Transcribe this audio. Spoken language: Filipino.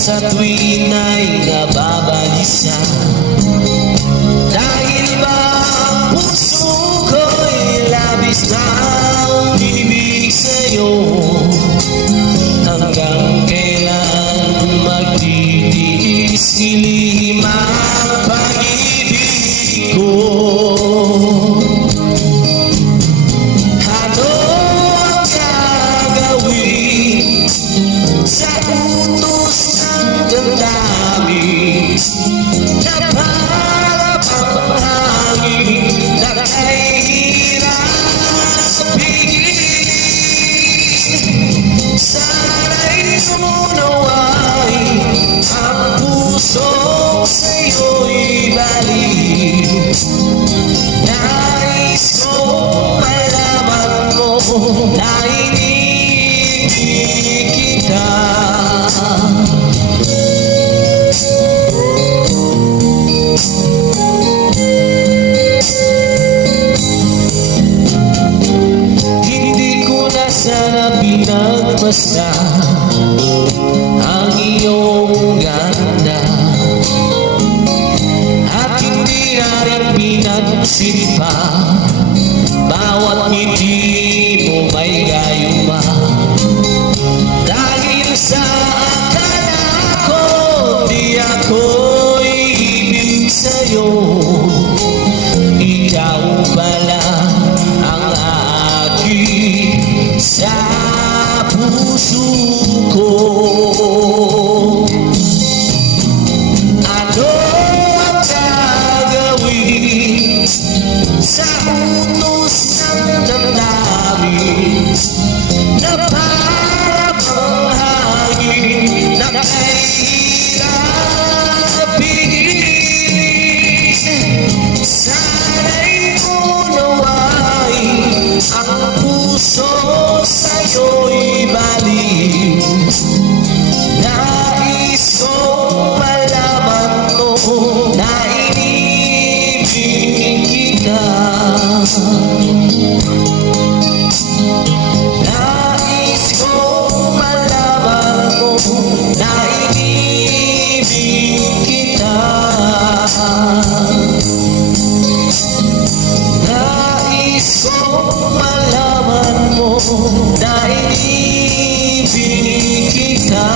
sa tuwing ay nababalisa. Dahil ba ang puso ko'y labis na umibig sa'yo, hanggang kailan magtitiis ilihim ang pag-ibig ko. Ano ang gagawin sa utos ng damdamin na para pang hangin na kahirap pigilin? Sana'y unaway ang puso sa'yo'y balik. Nais kong malaman mo na inibig kita. Hindi ko na sana pinagbasta ang iyong ganda, at hindi na rin pinagsin pa bawat ngiti mo may gayuma. Dahil sa akala ko di ako'y ibig sa'yo, ikaw pala ang akin sa puso ko. Ano ang gagawin sa utos ng damdamin na para bang hangin na kahirap pigilin? Sana'y unaway ang puso sa'yo'y balik. Nais kong malaman mo na inibig kita. Nais kong malaman mo na inibig kita. Nais kong malaman mo na inibig kita.